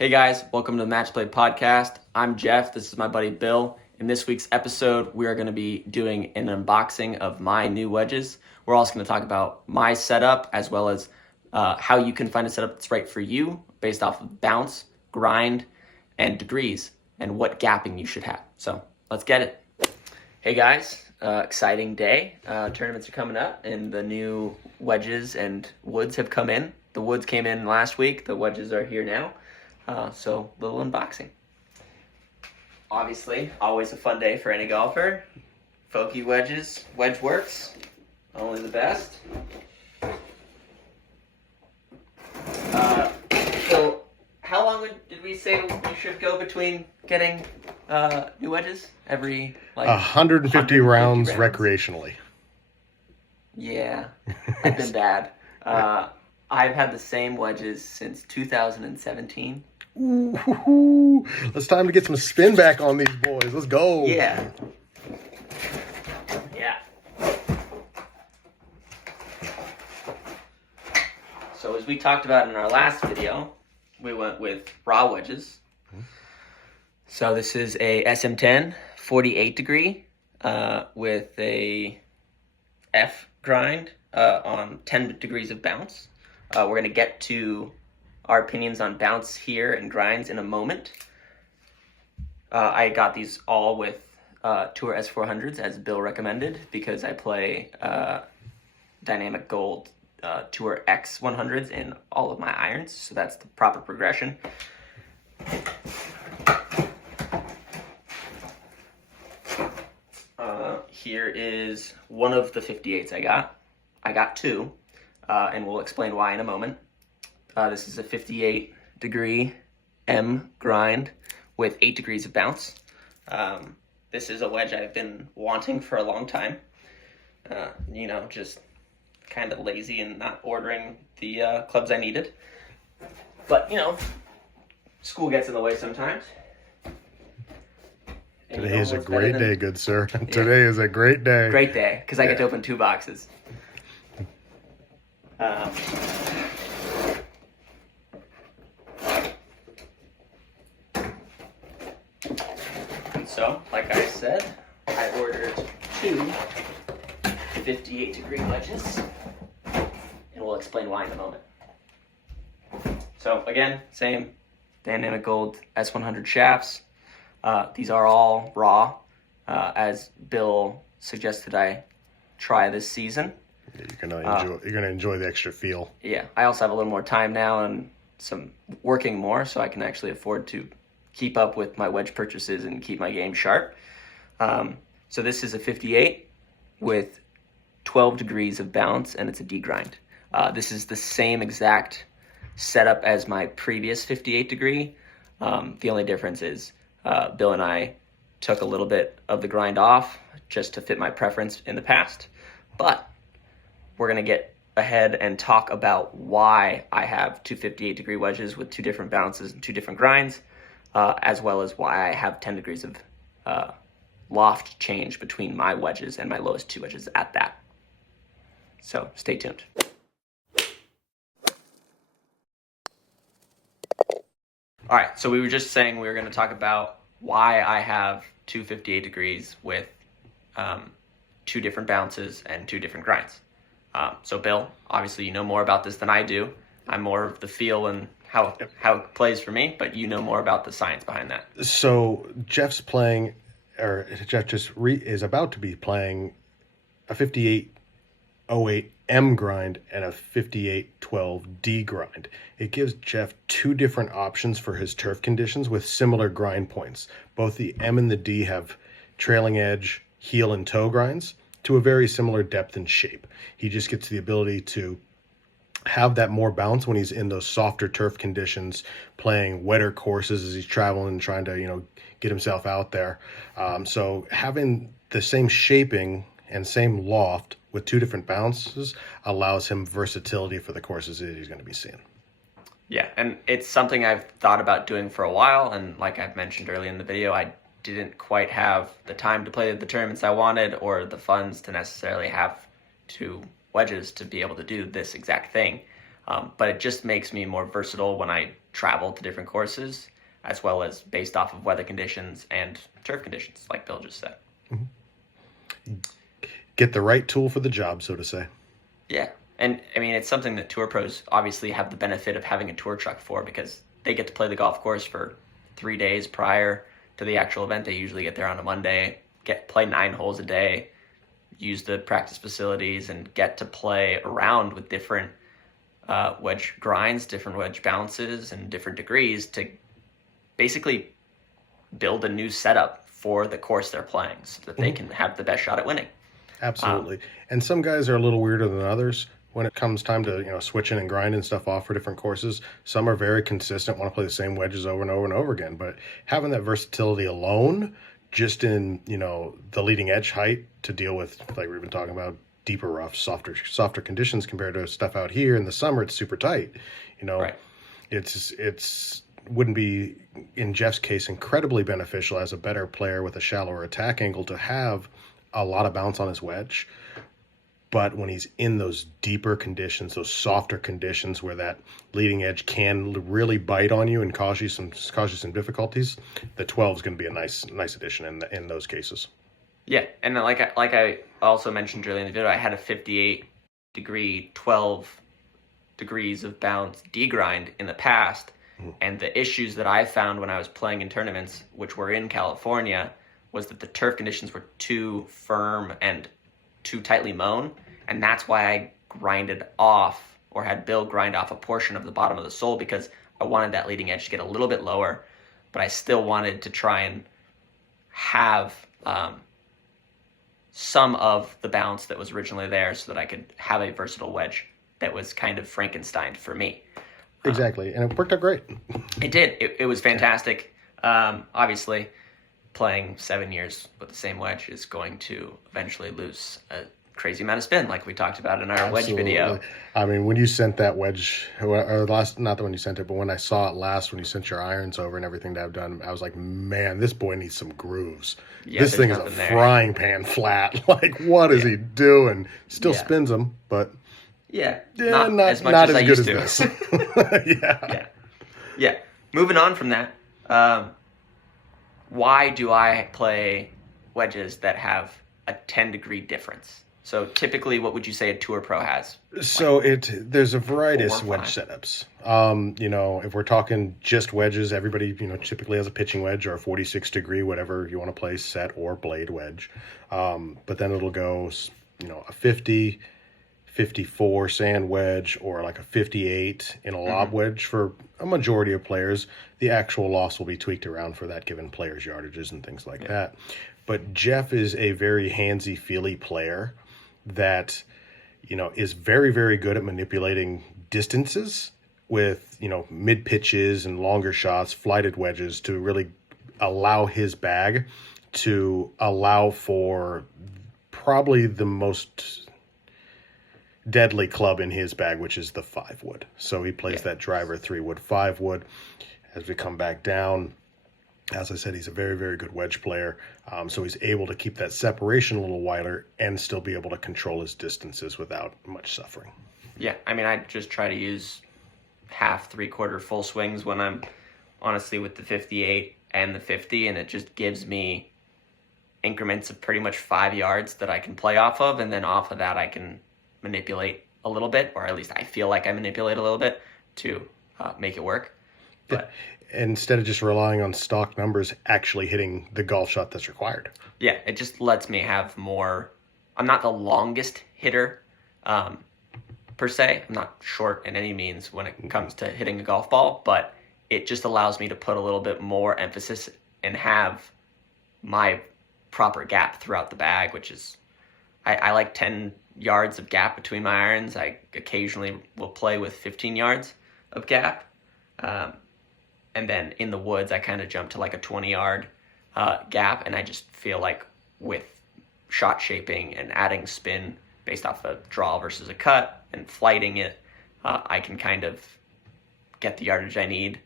Hey guys, welcome to the Match Play Podcast. I'm Jeff, this is my buddy Bill. In this week's episode, we are going to be doing an unboxing of my new wedges. We're also going to talk about my setup as well as how you can find a setup that's right for you based off of bounce, grind, and degrees, and what gapping you should have. So let's get it. Hey guys, exciting day. Tournaments are coming up and the new wedges and woods have come in. The woods came in last week, the wedges are here now. So, little unboxing. Obviously, always a fun day for any golfer. Folky wedges, wedge works, only the best. So, how long did we say we should go between getting new wedges? Every, 150 rounds recreationally. Yeah, I've been bad. I've had the same wedges since 2017. Ooh, it's time to get some spin back on these boys. Let's go. Yeah. So as we talked about in our last video, we went with raw wedges. So this is a SM10 48 degree with a F grind on 10 degrees of bounce. We're going to get to our opinions on bounce here and grinds in a moment. I got these all with Tour S400s as Bill recommended because I play Dynamic Gold Tour X100s in all of my irons, so that's the proper progression. Here is one of the 58s I got. I got two, and we'll explain why in a moment. This is a 58 degree M grind with 8 degrees of bounce. This is a wedge I've been wanting for a long time. Just kind of lazy and not ordering the clubs I needed. But, school gets in the way sometimes. And Today is a great day, good sir. Yeah. Today is a great day. Great day, because I get to open 2 boxes. So, like I said, I ordered 2 58 degree wedges, and we'll explain why in a moment. So again, same Dynamic Gold S100 shafts. These are all raw, as Bill suggested I try this season. Yeah, you're gonna enjoy the extra feel. Yeah, I also have a little more time now and some working more, so I can actually afford to keep up with my wedge purchases and keep my game sharp. So this is a 58 with 12 degrees of bounce, and it's a D grind. This is the same exact setup as my previous 58 degree. The only difference is Bill and I took a little bit of the grind off just to fit my preference in the past. But we're going to get ahead and talk about why I have 2 58 degree wedges with 2 different bounces and 2 different grinds, as well as why I have 10 degrees of loft change between my wedges and my lowest 2 wedges at that. So stay tuned. All right, so we were just saying we were going to talk about why I have 2 58 degrees with 2 different bounces and 2 different grinds. So Bill, obviously you know more about this than I do. I'm more of the feel and how it plays for me, but you know more about the science behind that. So Jeff is about to be playing a 5808 M grind and a 5812 D grind. It gives Jeff 2 different options for his turf conditions with similar grind points. Both the M and the D have trailing edge, heel, and toe grinds to a very similar depth and shape. He just gets the ability to have that more bounce when he's in those softer turf conditions, playing wetter courses as he's traveling and trying to, get himself out there. So having the same shaping and same loft with 2 different bounces allows him versatility for the courses that he's going to be seeing. Yeah, and it's something I've thought about doing for a while, and like I've mentioned earlier in the video, I didn't quite have the time to play the tournaments I wanted or the funds to necessarily have 2 wedges to be able to do this exact thing. But it just makes me more versatile when I travel to different courses, as well as based off of weather conditions and turf conditions, like Bill just said. Get the right tool for the job, so to say. Yeah. And I mean, it's something that tour pros obviously have the benefit of having a tour truck for, because they get to play the golf course for 3 days prior to the actual event. They usually get there on a Monday, play 9 holes a day, use the practice facilities, and get to play around with different wedge grinds, different wedge bounces, and different degrees to basically build a new setup for the course they're playing so that they can have the best shot at winning. Absolutely. And some guys are a little weirder than others when it comes time to, switching and grinding stuff off for different courses. Some are very consistent, want to play the same wedges over and over and over again. But having that versatility alone, just in, the leading edge height to deal with, like we've been talking about, deeper rough, softer conditions compared to stuff out here in the summer, it's super tight. Right. It's wouldn't be, in Jeff's case, incredibly beneficial as a better player with a shallower attack angle to have a lot of bounce on his wedge. But when he's in those deeper conditions, those softer conditions where that leading edge can really bite on you and cause you some difficulties, the 12 is going to be a nice addition in those cases. Yeah, and like I also mentioned earlier in the video, I had a 58 degree, 12 degrees of bounce D-grind in the past, and the issues that I found when I was playing in tournaments, which were in California, was that the turf conditions were too firm and too tightly mown, and that's why I grinded off, or had Bill grind off a portion of the bottom of the sole, because I wanted that leading edge to get a little bit lower, but I still wanted to try and have some of the bounce that was originally there so that I could have a versatile wedge that was kind of Frankenstein for me. Exactly, and it worked out great. It did. It was fantastic. Obviously, playing 7 years with the same wedge is going to eventually lose a crazy amount of spin, like we talked about in our wedge video. I mean, when you sent that wedge, or last, not the one you sent it, but when I saw it last, when you sent your irons over and everything that I've done, I was like, man, this boy needs some grooves. Yeah, this thing is a frying pan flat. Like, what is he doing? Still spins them, but not as much as I used to. This. Yeah. Moving on from that, why do I play wedges that have a 10-degree difference? So typically, what would you say a tour pro has? So there's a variety of wedge setups. If we're talking just wedges, everybody, typically has a pitching wedge or a 46-degree, whatever you want to play, set or blade wedge. But then it'll go, a 50, 54 sand wedge, or like a 58 in a lob wedge for a majority of players. The actual loss will be tweaked around for that given player's yardages and things like that. But Jeff is a very handsy, feely player that, is very, very good at manipulating distances with, mid pitches and longer shots, flighted wedges, to really allow his bag to allow for probably the most deadly club in his bag, which is the 5-wood. So he plays that driver 3-wood, 5-wood. As we come back down, as I said, he's a very, very good wedge player. So he's able to keep that separation a little wider and still be able to control his distances without much suffering. Yeah, I mean, I just try to use half, three-quarter full swings when I'm honestly with the 58 and the 50, and it just gives me increments of pretty much 5 yards that I can play off of, and then off of that I can manipulate a little bit, or at least I feel like I manipulate a little bit to make it work. But instead of just relying on stock numbers, actually hitting the golf shot that's required. Yeah, it just lets me have more. I'm not the longest hitter per se. I'm not short in any means when it comes to hitting a golf ball, but it just allows me to put a little bit more emphasis and have my proper gap throughout the bag, which is, I like 10 yards of gap between my irons. I occasionally will play with 15 yards of gap. And then in the woods, I kind of jump to like a 20-yard gap, and I just feel like with shot shaping and adding spin based off a draw versus a cut and flighting it, I can kind of get the yardage I need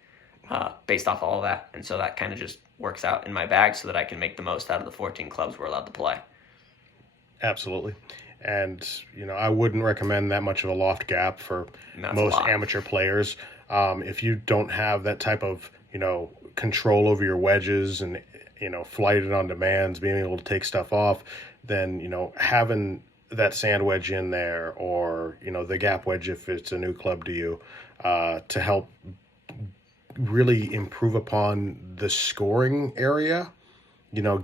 based off all of that. And so that kind of just works out in my bag so that I can make the most out of the 14 clubs we're allowed to play. Absolutely. And, I wouldn't recommend that much of a loft gap for That's most a lot. amateur players. If you don't have that type of, control over your wedges and, flight it on demands, being able to take stuff off, then, having that sand wedge in there, or, the gap wedge if it's a new club to you, to help really improve upon the scoring area,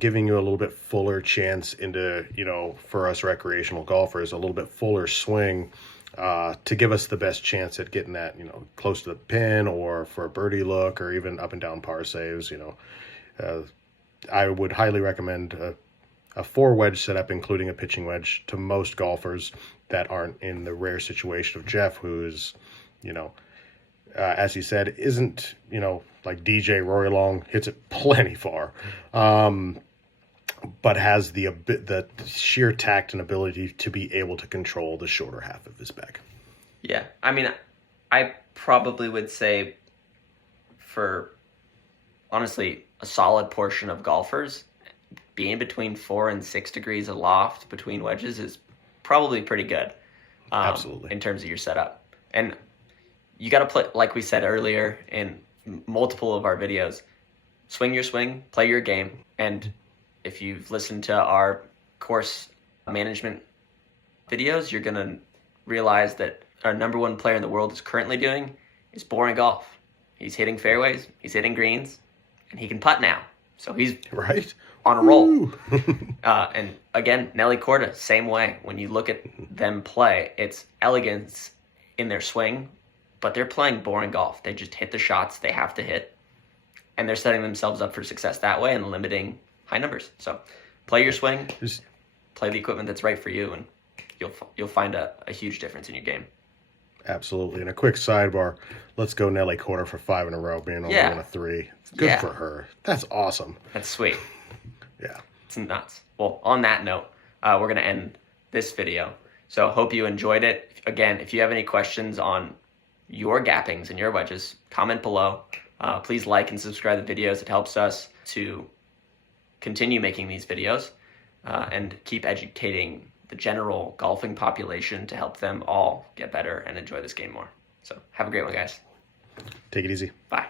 giving you a little bit fuller chance into, for us recreational golfers, a little bit fuller swing, to give us the best chance at getting that, close to the pin, or for a birdie look, or even up and down par saves. I would highly recommend a 4 wedge setup, including a pitching wedge, to most golfers that aren't in the rare situation of Jeff, who's, as he said, isn't, like DJ Rory Long, hits it plenty far, but has the sheer tact and ability to be able to control the shorter half of his bag. Yeah, I mean, I probably would say for, honestly, a solid portion of golfers, being between 4 and 6 degrees aloft between wedges is probably pretty good. Absolutely. In terms of your setup. And you got to play, like we said earlier in multiple of our videos, swing your swing, play your game. And if you've listened to our course management videos, you're going to realize that our number one player in the world is currently doing is boring golf. He's hitting fairways, he's hitting greens, and he can putt now. So he's right on a roll. And again, Nelly, Korda, same way. When you look at them play, it's elegance in their swing, but they're playing boring golf. They just hit the shots they have to hit, and they're setting themselves up for success that way and limiting high numbers. So play your swing, play the equipment that's right for you, and you'll find a huge difference in your game. Absolutely. And a quick sidebar, let's go Nelly Korda for 5 in a row, being only one of 3. Good for her. That's awesome. That's sweet. Yeah. It's nuts. Well, on that note, we're going to end this video. So hope you enjoyed it. Again, if you have any questions on your gappings and your wedges, comment below. Please like and subscribe to the videos. It helps us to continue making these videos and keep educating the general golfing population to help them all get better and enjoy this game more. So have a great one, guys. Take it easy. Bye.